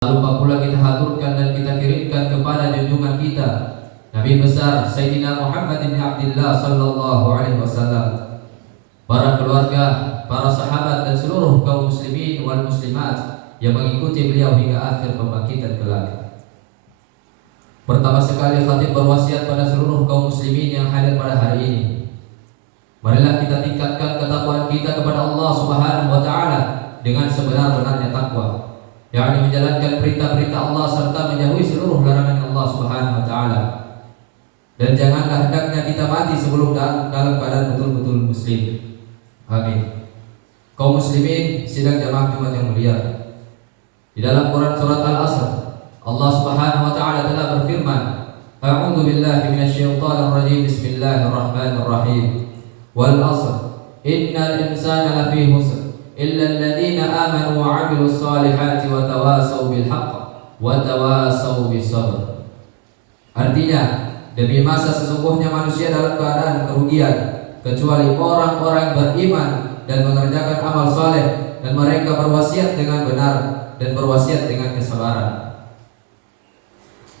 Lupa pula kita haturkan dan kita kirimkan kepada junjungan kita Nabi besar Sayyidina Muhammad bin Abdullah sallallahu alaihi wasallam, para keluarga, para sahabat dan seluruh kaum muslimin wal muslimat yang mengikuti beliau hingga akhir pembangkitan kelak. Pertama sekali khatib berwasiat pada seluruh kaum muslimin yang hadir pada hari ini. Marilah kita tingkatkan ketakwaan kita kepada Allah Subhanahu wa taala dengan sebenar-benarnya takwa, yakni menjalankan perintah-perintah Allah serta menjauhi seluruh larangan Allah Subhanahu wa taala. Dan janganlah hendaknya kita mati sebelum dalam keadaan betul-betul muslim. Amin. Kaum muslimin sidang jamaah Jumat yang mulia. Di dalam Quran surat Al-Asr, Allah Subhanahu wa taala telah berfirman, A'udzu billahi minasyaitonir rajim. Bismillahirrahmanirrahim. Wal 'ashr, innal insana lafi khusr illa alladziina aamanu wa 'amilus shalihati wa tawassaw bil haqq wa tawassaw bis sabr. Artinya, demi masa sesungguhnya manusia dalam keadaan kerugian kecuali orang-orang yang beriman dan mengerjakan amal saleh dan mereka berwasiat dengan benar dan berwasiat dengan kesabaran.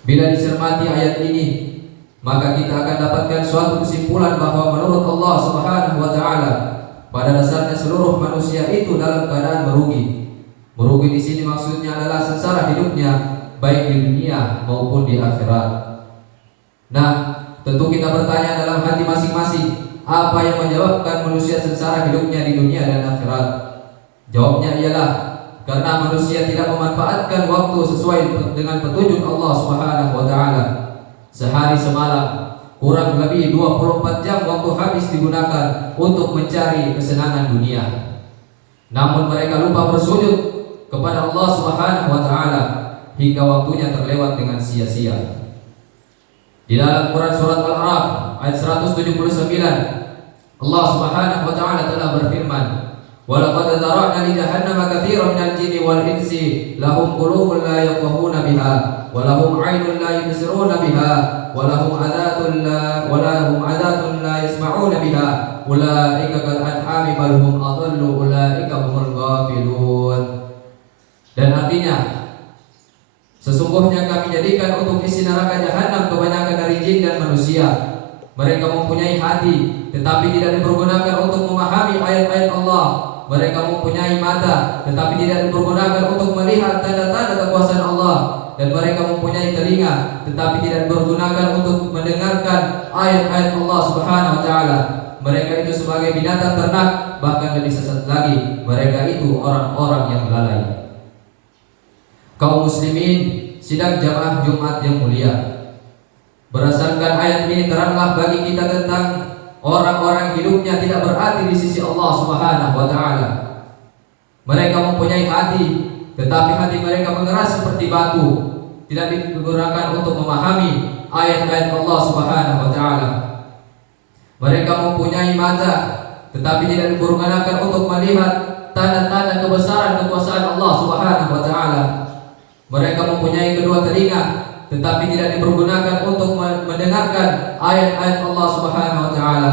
Bila dicermati ayat ini, maka kita akan dapatkan suatu kesimpulan bahwa menurut Allah Subhanahu wa taala pada dasarnya seluruh manusia itu dalam keadaan merugi. Merugi di sini maksudnya adalah sengsara hidupnya baik di dunia maupun di akhirat. Nah, tentu kita bertanya dalam hati masing-masing, apa yang menyebabkan manusia sengsara hidupnya di dunia dan akhirat? Jawabnya ialah karena manusia tidak memanfaatkan waktu sesuai dengan petunjuk Allah Subhanahu wa taala. Sehari semalam kurang lebih 24 jam waktu habis digunakan untuk mencari kesenangan dunia. Namun mereka lupa bersujud kepada Allah Subhanahu wa taala hingga waktunya terlewat dengan sia-sia. Di dalam Quran surat Al-A'raf ayat 179, Allah Subhanahu wa taala telah berfirman, "Wa laqad zara'na li jahannama katsiran minal jinni wal insi lahum qulubun la yafqahuna biha wa lahum 'ainun la yubsiruna biha wa lahum adhatun la yasma'una biha ulaika kal an'ami bal hum adallu ulaika humul ghafilun." Dan artinya, sesungguhnya kami jadikan untuk isi neraka jahanam kebanyakan dari jin dan manusia. Mereka mempunyai hati tetapi tidak dipergunakan untuk memahami ayat-ayat Allah. Mereka mempunyai mata tetapi tidak dipergunakan untuk melihat tanda-tanda kekuasaan Allah. Dan mereka mempunyai telinga tetapi tidak dipergunakan untuk mendengarkan ayat-ayat Allah Subhanahu wa taala. Mereka itu sebagai binatang ternak, bahkan lebih sesat lagi, mereka itu orang-orang yang lalai. Kaum muslimin sidang jamaah Jumat yang mulia, berdasarkan ayat ini teranglah bagi kita tentang orang-orang hidupnya tidak berarti di sisi Allah Subhanahu wa taala. Mereka mempunyai hati, tetapi hati mereka mengeras seperti batu, tidak digunakan untuk memahami ayat-ayat Allah Subhanahu wa taala. Mereka mempunyai mata, tetapi tidak digunakan untuk melihat tanda-tanda kebesaran kekuasaan Allah Subhanahu wa taala. Mereka mempunyai kedua telinga, tetapi tidak dipergunakan untuk mendengarkan ayat-ayat Allah Subhanahu wa taala.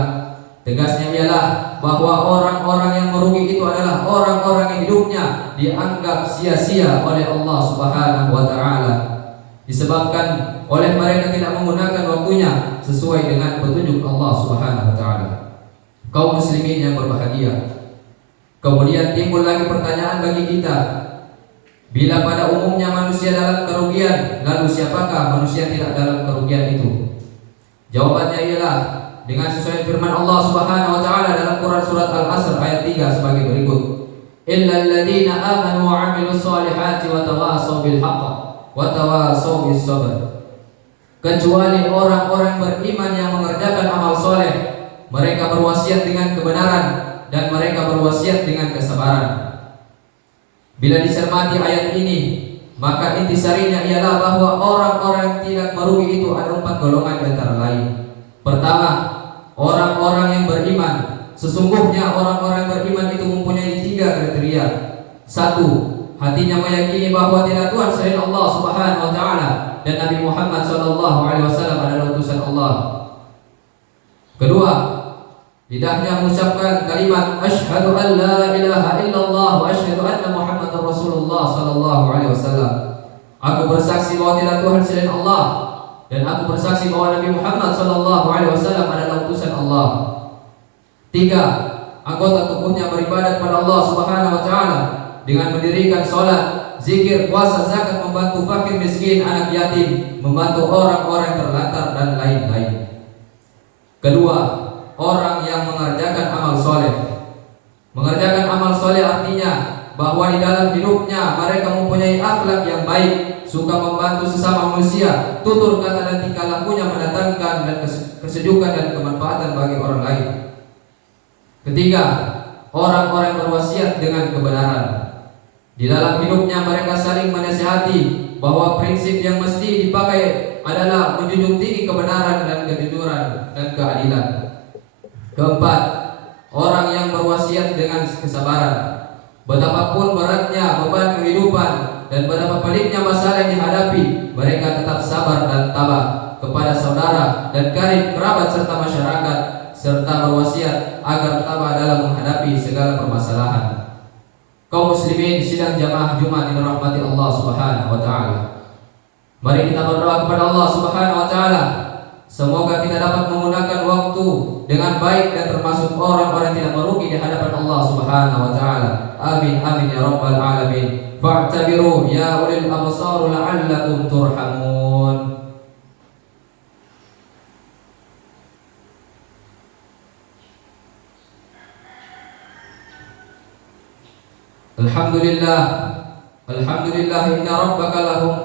Tegasnya ialah bahwa orang-orang yang merugi itu adalah orang-orang yang hidupnya dianggap sia-sia oleh Allah Subhanahu wa taala, disebabkan oleh mereka tidak menggunakan waktunya sesuai dengan petunjuk Allah Subhanahu wa taala. Kaum muslimin yang berbahagia, kemudian timbul lagi pertanyaan bagi kita, bila pada umumnya manusia dalam kerugian, lalu siapakah manusia tidak dalam kerugian itu? Jawabannya ialah dengan sesuai firman Allah Subhanahu wa taala dalam Quran surat Al-Asr ayat 3 sebagai berikut, illal ladzina amanu wa 'amilus shalihati wa tawassaw bil haqq wa tawassaw bis sabr. Kecuali orang-orang beriman yang mengerjakan amal soleh, mereka berwasiat dengan kebenaran dan mereka berwasiat dengan kesabaran. Bila dicermati ayat ini, maka intisarinya ialah bahwa orang-orang yang tidak merugi itu ada 4 golongan di antara lain. Pertama, orang-orang yang beriman. Sesungguhnya orang-orang yang beriman itu mempunyai 3 kriteria. 1. Hatinya meyakini bahwa tidak Tuhan selain Allah Subhanahu wa taala dan Nabi Muhammad sallallahu alaihi wasallam adalah utusan Allah. Kedua, lidahnya mengucapkan kalimat asyhadu an la ilaha illallah wa asyhadu anna Muhammadar Rasulullah sallallahu alaihi wasallam. Aku bersaksi bahwa tidak Tuhan selain Allah, dan aku bersaksi bahwa Nabi Muhammad SAW adalah utusan Allah. 3. Anggota tubuhnya beribadah kepada Allah Subhanahu wa taala dengan mendirikan salat, zikir, puasa, zakat, membantu fakir miskin, anak yatim, membantu orang-orang terlantar dan lain-lain. Kedua, orang yang mengerjakan amal soleh. Mengerjakan amal soleh artinya bahwa di dalam hidupnya mereka mempunyai akhlak yang baik, suka membantu sesama manusia, tutur kata dan tingkah lakunya mendatangkan dan kesejukan dan kemanfaatan bagi orang lain. Ketiga, orang-orang yang berwasiat dengan kebenaran. Di dalam hidupnya mereka saling menasihati bahwa prinsip yang mesti dipakai adalah menjunjung tinggi kebenaran dan kejujuran dan keadilan. Keempat, orang yang berwasiat dengan kesabaran. Betapapun beratnya beban kehidupan dan betapa peliknya masalah yang dihadapi, mereka tetap sabar dan tabah kepada saudara dan karib kerabat serta masyarakat, serta berwasiat agar tabah dalam menghadapi segala permasalahan. Kaum muslimin sidang jamaah Jumat yang dirahmati Allah Subhanahu wa taala. Mari kita berdoa kepada Allah Subhanahu wa taala. Semoga kita dapat menggunakan waktu dengan baik dan termasuk orang-orang yang tidak merugi di hadapan Allah Subhanahu wa taala. Amin amin ya rabbal alamin. Fa'tabiru ya ulil absar la'allakum turhamun. Alhamdulillah. Alhamdulillah inna rabbaka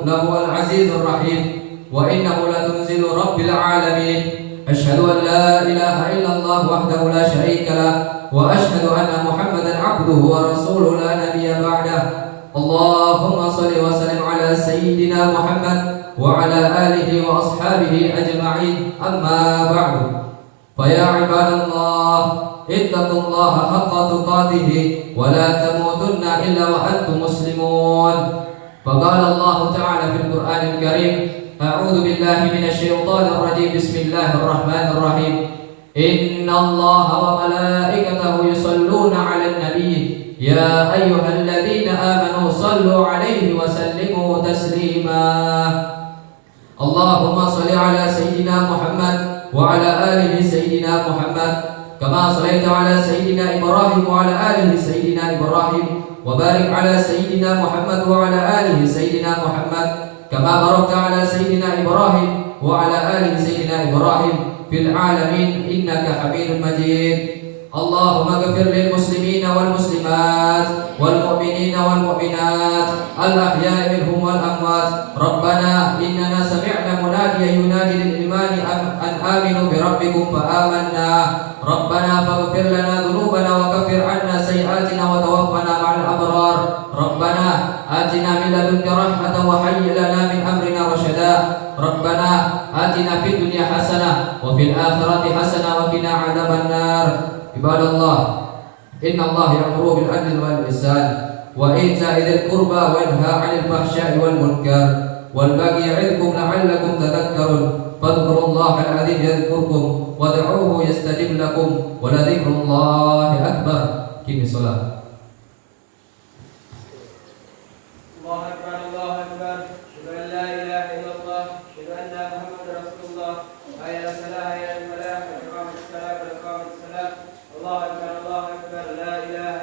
lahu al-azizur rahim. وإنه لتنزل رب العالمين. أشهد أن لا إله إلا الله وحده لا شريك له وأشهد أن محمدا عبده ورسوله لا نبي بعده. اللهم صل وسلم على سيدنا محمد وعلى آله وأصحابه أجمعين. أما بعد فيا عباد الله اتقوا الله حق تقاته ولا تموتن إلا وأنتم مسلمون. فقال الله تعالى في القرآن الكريم: أعوذ بالله من الشيطان الرجيم. بسم الله الرحمن الرحيم. إن الله وملائكته يصلون على النبي يا أيها الذين آمنوا صلوا عليه وسلموا تسليما. اللهم صل على سيدنا محمد وعلى آله سيدنا محمد كما صليت على سيدنا إبراهيم وعلى آله سيدنا إبراهيم وبارك على سيدنا محمد وعلى آله سيدنا محمد كما باركت على سيدنا إبراهيم وعلى آله سيدنا إبراهيم في العالمين إنك حميد مجيد. اللهم اغفر للمسلمين والمسلمات والمؤمنين والمؤمنات الأحياء منهم والأموات. ربنا إننا سمعنا مناديا ينادي للإيمان أن آمنوا بربكم فآمنا. ربنا فاغفر لنا ذنوبنا وكفر عنا سيئاتنا وتوفنا مع الأبرار. ربنا آتنا من لدنك رحمة وهيئ لنا من أمرنا رشدا. ربنا آتنا في الدنيا حسنة وفي الآخرة حسنة وقنا عذاب النار. عباد الله إن الله يأمر بالعدل والإحسان وإيتاء ذي القربى وينهى عن الفحشاء والمنكر والبغي يعظكم لعلكم تذكرون. فاذكروا الله العظيم يذكركم وادعوه يستجب لكم ولذكر الله أكبر. قم الصلاة.